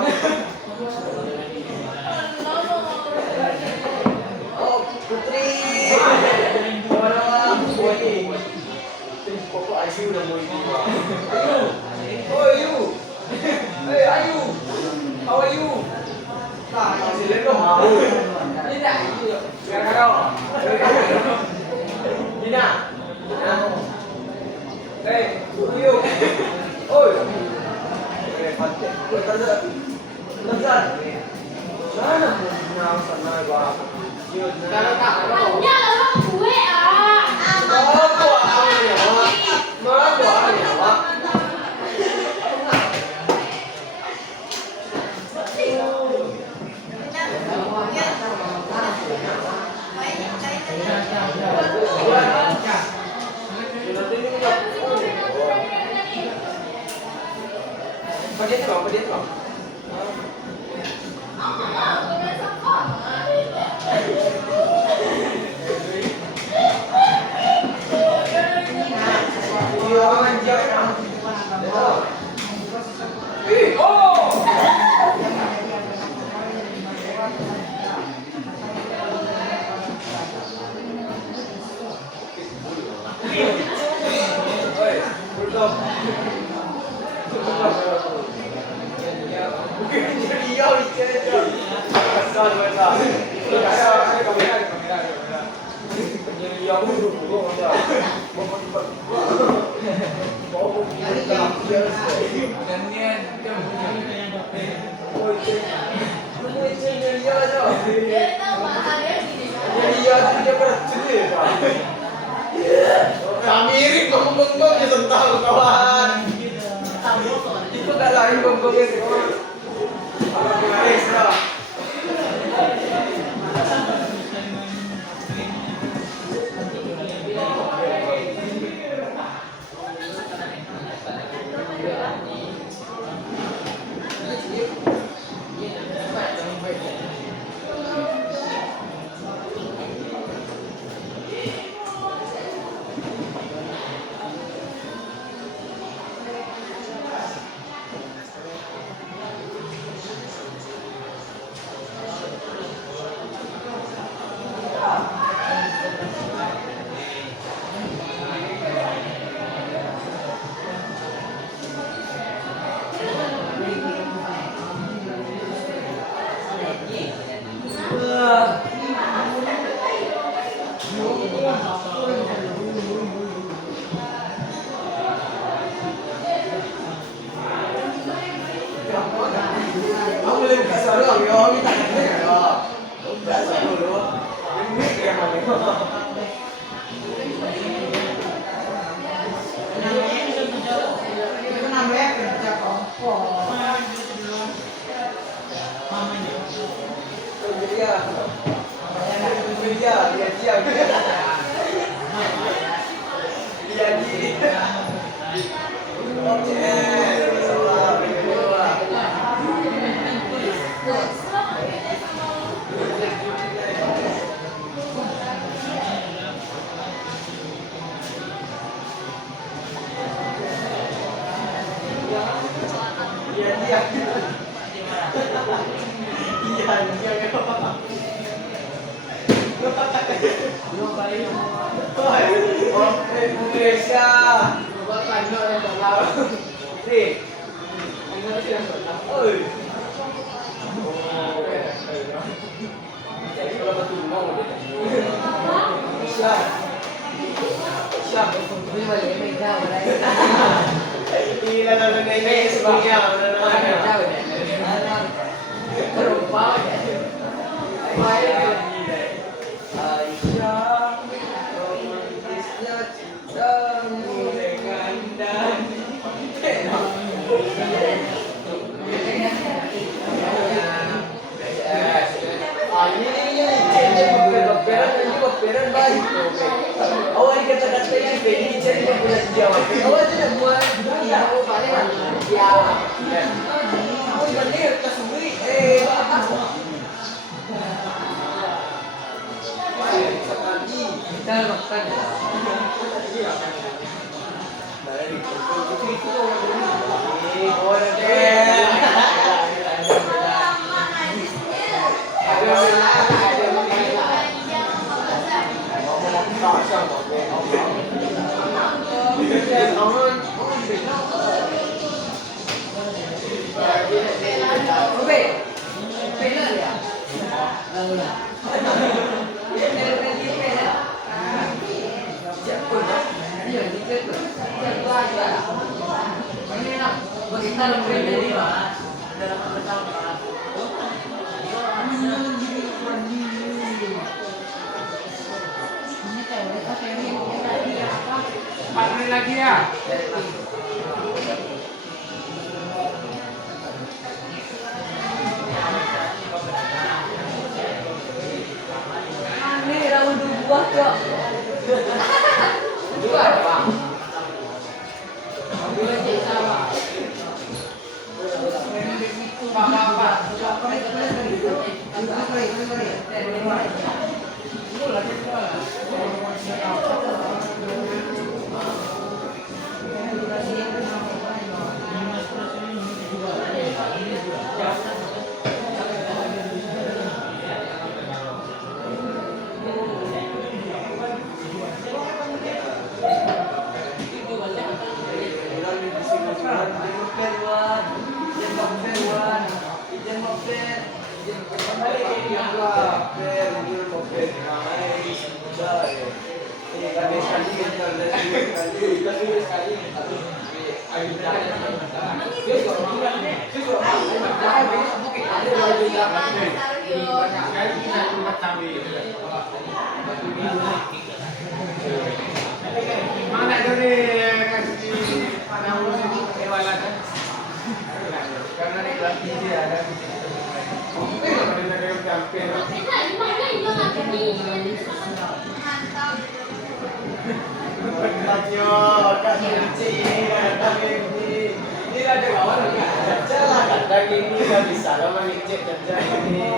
oh Putri orang suami Pokok Ayu udah mau ibu oh Ayu hey Ayu how are you nah masih lego mau tidak biar kau Dina hey Ayu oi sana sana gua kalau tak Hanya orang gue Apa dia tuh? Iya, anjir. Oh. Oi, bulldog. Mungkin jadi ya itu. Besar. Ada kamera. Jadi ya dulu ada. Ganyan. Mirip bengong-bengong ya tentang kawan. Itu gak lain bengongnya sih kawan. Kalau kemarin sudah. Kamu boleh buka suara yo, minta nanya yo. Buka suara dulu. Ini kayak mana? Namanya kerja kompor. Indonesia. Awal kata-kata yang ini jadi bulan Jawa. Awal tidak buat ya, ya. Oh, benar kasuri. Kita makan. Menit lagi ya. Ini round 2 kok. Dua, Pak. Ambil aja sama. Mana itu nih kasih pada urus itu kewalan kan? Karena ini kelas gizi ada. Ini ada kawan jalan kata gini nggak bisa kalau ngecek kerja ini.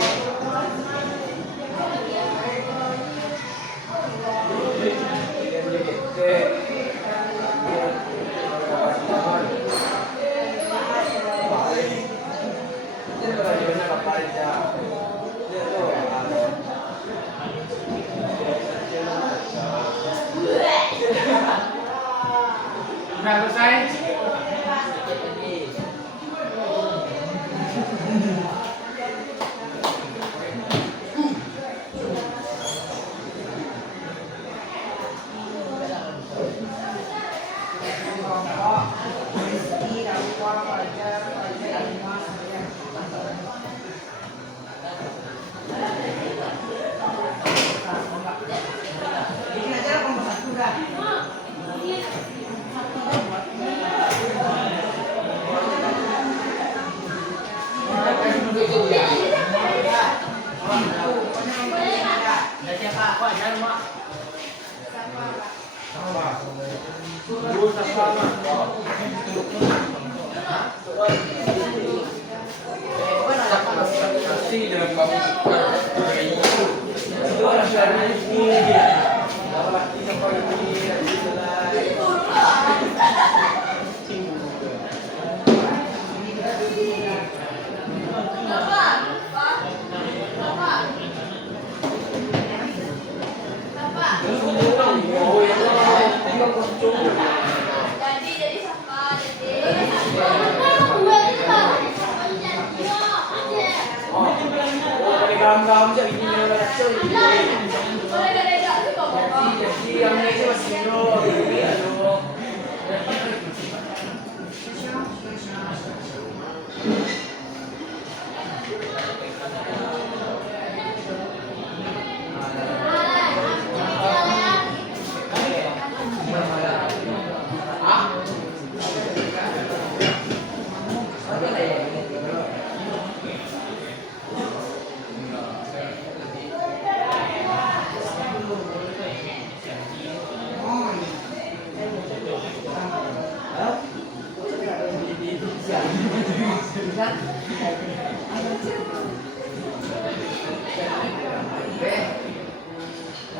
Sudah selesai? Jadi siapa? Jadi. Garam-garam siya, hindi nyo na siya. Jadi ang medyo masino, ano.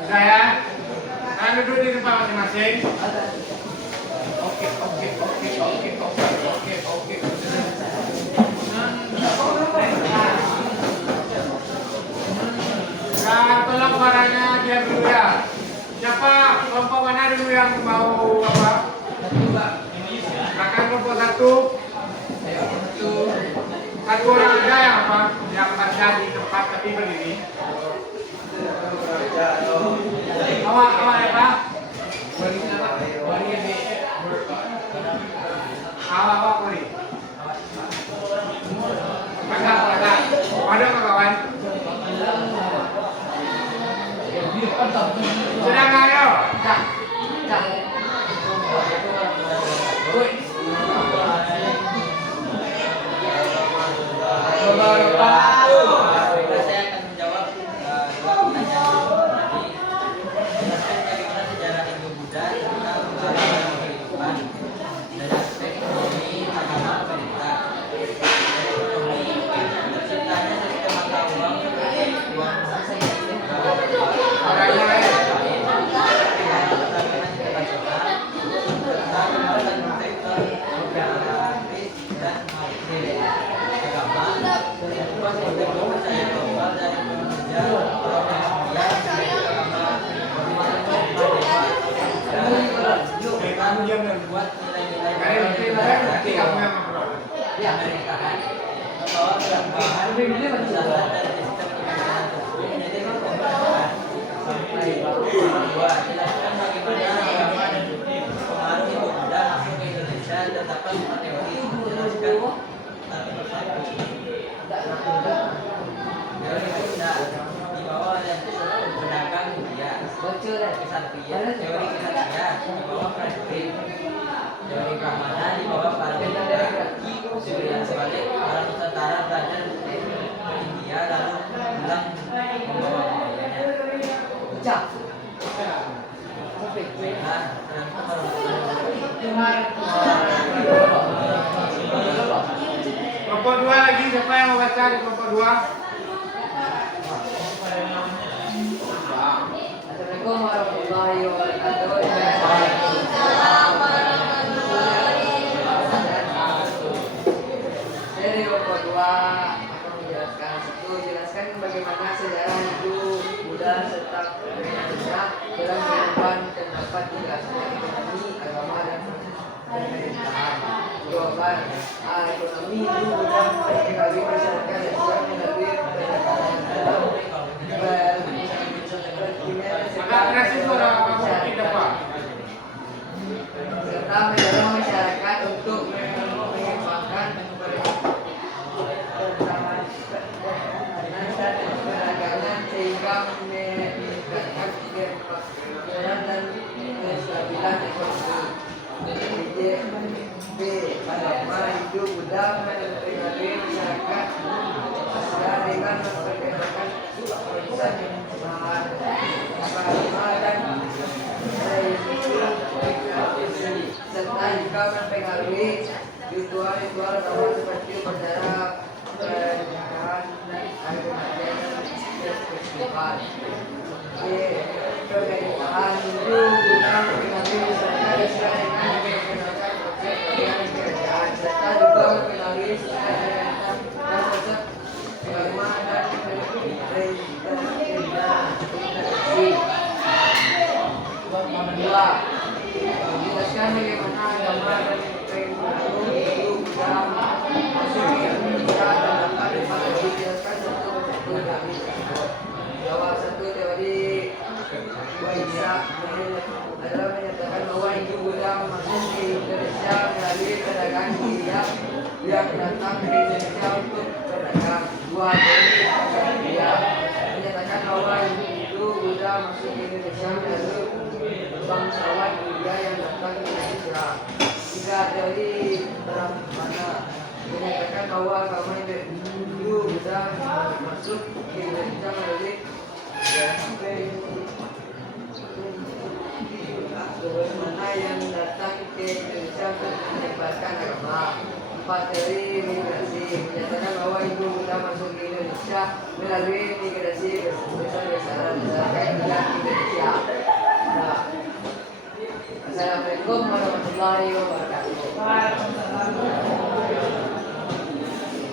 Sudah ya? Kalian duduk di tempat masing-masing. Oke. Dan tolong barangnya diam dulu ya. Siapa kelompok mana dulu yang mau apa? Silakan kelompok satu. Satu orang aja yang apa? Yang baca di tempat tapi berdiri. Awak ya Pak? Awak boleh. Kakak. Ada nggak kawan? Sudah nggak ayo? Saya akan menjawab dua pertanyaan tadi. Menjelaskan bagaimana sejarah Indo-Buddha tentang kehidupan dari aspek ekonomi, agama, pemerintah. Dari ekonomi, mungkin kepercayaan global dari Indonesia, dan membuat nilai-nilai Nanti kamu yang ngobrol. pernikahan membawa perubahan berdasarkan dari sistem pernikahan tersebut menjadi pembahasan. Kedua, jelaskan bagaimana agama dan pengaruh Hindu Buddha masuk ke Indonesia terdapat 4 teori. Jelaskan satu persatu. Teori Buddha dibawa oleh pedagang India. Kesatria, teori kesatria dibawa prajurit. Teori Brahmana dibawa para pemuda. Kemudian sebalik, para nusantara belajar ke India lalu pulang membawa budayanya. Nah, Kelompok 2 lagi, siapa yang mau baca di kelompok 2? Assalamualaikum warahmatullahi wabarakatuh. Dari kelompok 2 akan menjelaskan jelaskan bagaimana sejarah Hindu, Buddha serta Indonesia dalam kehidupan terdapat jelaskan ekonomi, agama dan pemerintahan. Jawaban, ekonomi Hindu, Buddha mempengaruhi masyarakat dan Islam melalui perdagangan dalam Agak keras suara kamu tidak Pak. serta mendorong masyarakat untuk mengembangkan perdagangan sehingga meningkatkan kemakmuran dan kestabilan ekonomi. B. Agama Hindu Buddha mempengaruhi masyarakat Asia dengan memperkenalkan konsep bahan agama dan serta juga mempengaruhi ritual-ritual agama seperti upacara pernikahan dan kematian festival. B. Pemerintahan Hindu Buddha mempengaruhi masyarakat Asia dengan memperkenalkan konsep bagian kerajaan serta juga mempengaruhi sistem pemerintahan dan konsep agama dan Dua, menjelaskan bagaimana agama dan pengaruh Hindu Buddha masuk ke Indonesia dan dapat dijelaskan satu persatu dari tersebut. Jawab 1. Teori Waisa adalah menyatakan bahwa Hindu Buddha masuk ke Indonesia melalui perdagangan India yang datang ke Indonesia untuk berdagang. 2. Teori Kesatria menyatakan bahwa Hindu Buddha masuk ke Indonesia melalui bangsawan India yang datang ke Indonesia. 3. Teori Brahmana menyatakan bahwa agama Hindu Buddha masuk ke Indonesia melalui mana yang datang ke Indonesia untuk menyebarkan agama. 4. Teori migrasi menyatakan bahwa Hindu Buddha masuk ke Indonesia melalui migrasi besar-besaran berdasarkan wilayah Indonesia. Nah, Assalamualaikum warahmatullahi wabarakatuh.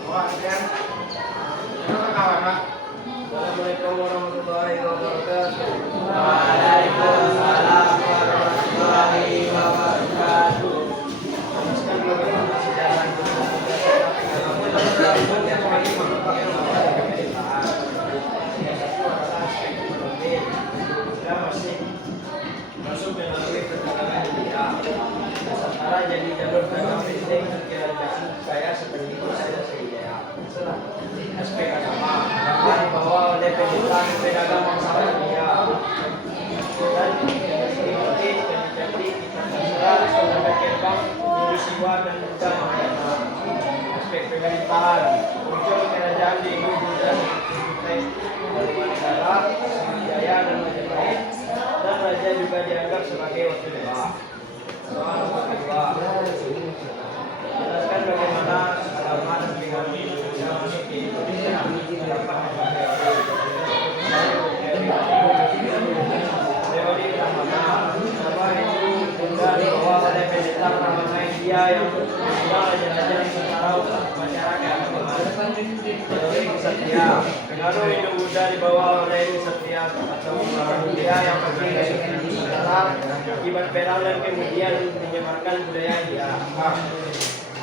Wah, dan itu kawan Pak. Assalamualaikum warahmatullahi wabarakatuh. Waalaikumsalam warahmatullahi wabarakatuh. Masuk melalui perdagangan India. Nusantara jadi jalur dagang penting terrealisasi kaya seperti itu saya Sriwijaya. Aspek agama dibawa oleh pedagang bangsawan India dan diikuti penjajah internasional sebagai berkembang Hindu Siwa dan Buddha Mahayana. Aspek pemerintahan muncul kerajaan di Hindu Buddha dari Mandala, Sriwijaya dan Majapahit, dan raja juga dianggap sebagai wakil dewa. Soal nomor 2, jelaskan bagaimana agama dan pengaruh Indonesia masuk ke Indonesia dapat teori Brahmana. Nama Hindu Buddha dibawa oleh pendeta Brahmana India yang mengundang raja-raja Nusantara untuk upacara keagamaan. Teori Ya, pengaruh Hindu Buddha dibawa oleh setiap atau orang India yang pergi ke Nusantara akibat perang dan kemudian menyebarkan budaya India.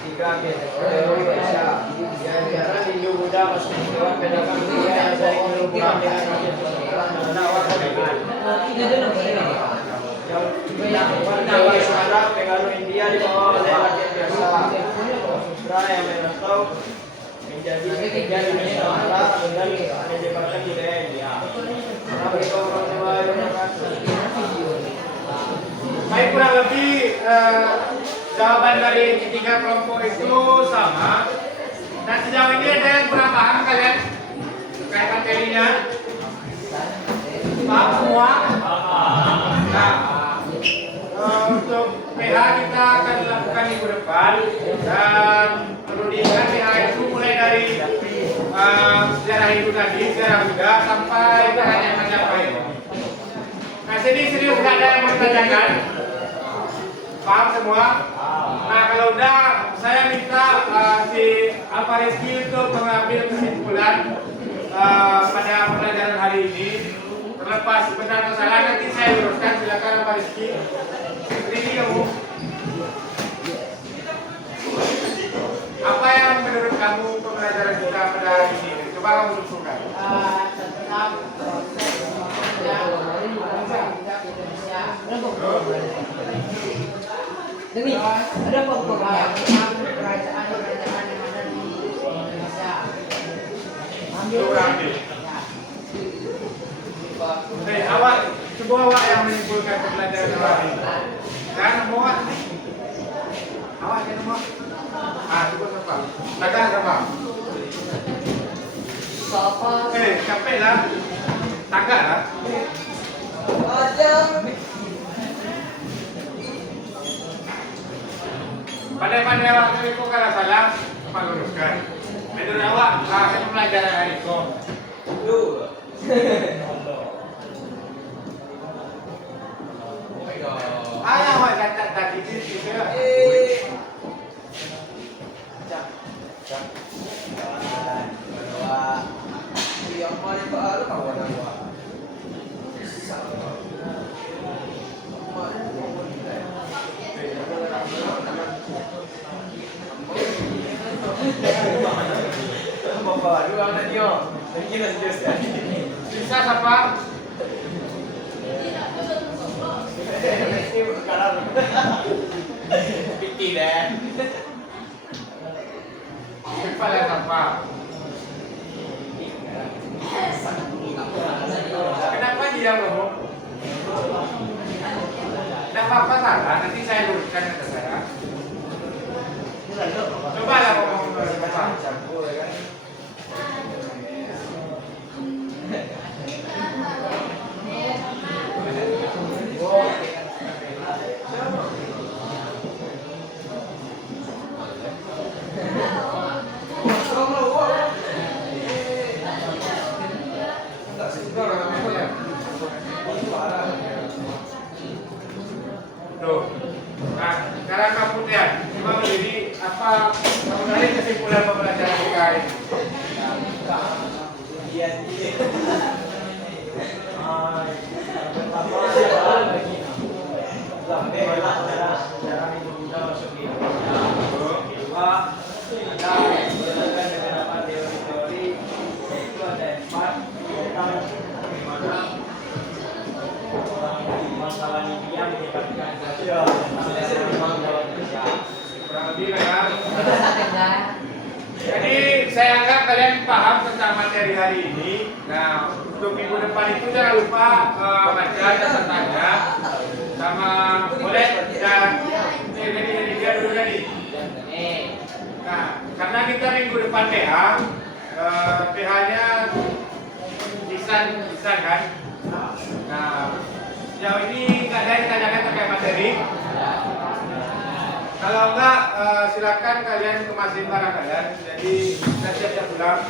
Tiga Indonesia. Jarang Hindu Buddha masuk ke pedagang budaya yang dari berhubungan dengan rakyat Nusantara dan dakwah keagamaan. Yang Jawa sekarang pengaruh India dibawa oleh rakyat biasa. Sudra yang merantau menjadi pekerja di Nusantara dengan menyebarkan budaya India. Assalamualaikum warahmatullahi wabarakatuh. Baik, kurang lebih jawaban dari ketiga kelompok itu sama. Dan sejauh ini ada yang kurang paham kalian terkait materinya? Paham semua? Nah, untuk PH kita akan lakukan minggu depan dan perlu diingat PH itu mulai dari sejarah Hindu tadi, sejarah Buddha sampai pertanyaan Majapahit. Nah, sini serius nggak ada yang mau ditanyakan? Paham semua? Nah, kalau udah, saya minta si Alfa Rizky untuk mengambil kesimpulan pada pembelajaran hari ini. Terlepas benar atau salah, nanti saya luruskan. Silakan Alfa Rizky. Ini kamu. Apa yang menurut kamu pembelajaran kita pada hari ini? Coba kamu usulkan. Tentang proses Indonesia. Ada pembahasan kerajaan-kerajaan yang ada di Indonesia. Awak, coba awak yang menyimpulkan pembelajaran hari ini. Jangan muat nih. Awak jangan muat. Coba siapa? Belakang siapa? Capek lah. Tangga lah. Pandai-pandai awak itu kalau salah, apa luruskan. Menurut awak, kita pelajaran hari ini. Awak catat tadi juga. Yang paling baru kawan awak. Bapak, dua anak dia. Mungkin saja sekali. Bisa siapa? Ini sekarang. Piti deh. Kepala siapa? Kenapa dia ngomong? Tidak apa-apa salah, nanti saya luruskan kata saya. Coba lah ngomong apa? Tuh. Nah, sekarang kamu lihat, memang jadi apa kamu tarik kesimpulan pembelajaran kita hari ini? Kurang lebih kan? Jadi saya anggap kalian paham tentang materi hari ini. Nah, untuk minggu depan itu jangan lupa baca catatannya sama boleh dan jadi dia dulu tadi. Nah, karena kita minggu depan PH, PH-nya lisan kan. Nah, sejauh ini nggak ada yang ditanyakan terkait materi. Kalau enggak, silakan kalian kemasin barang kalian. Jadi kita siap-siap pulang.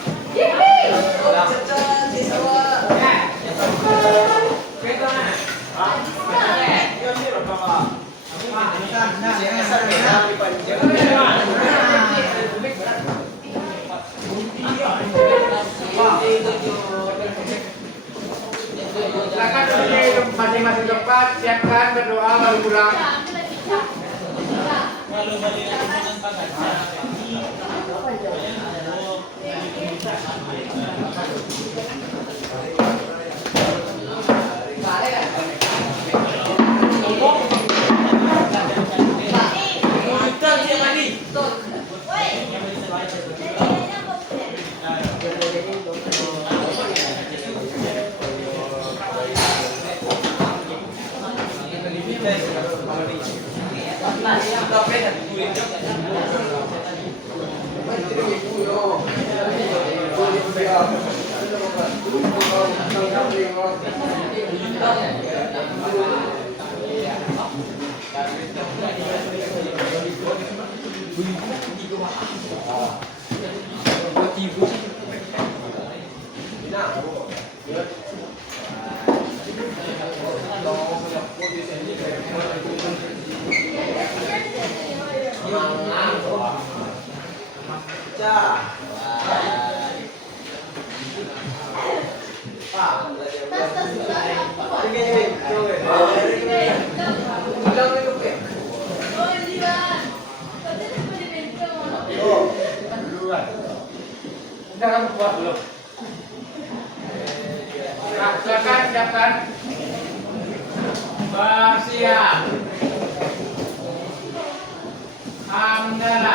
Wah, masih tempat, siapkan berdoa lalu pulang. Udah kamu keluar dulu. Nah, silakan siapkan. Bersiap. Hamdalah.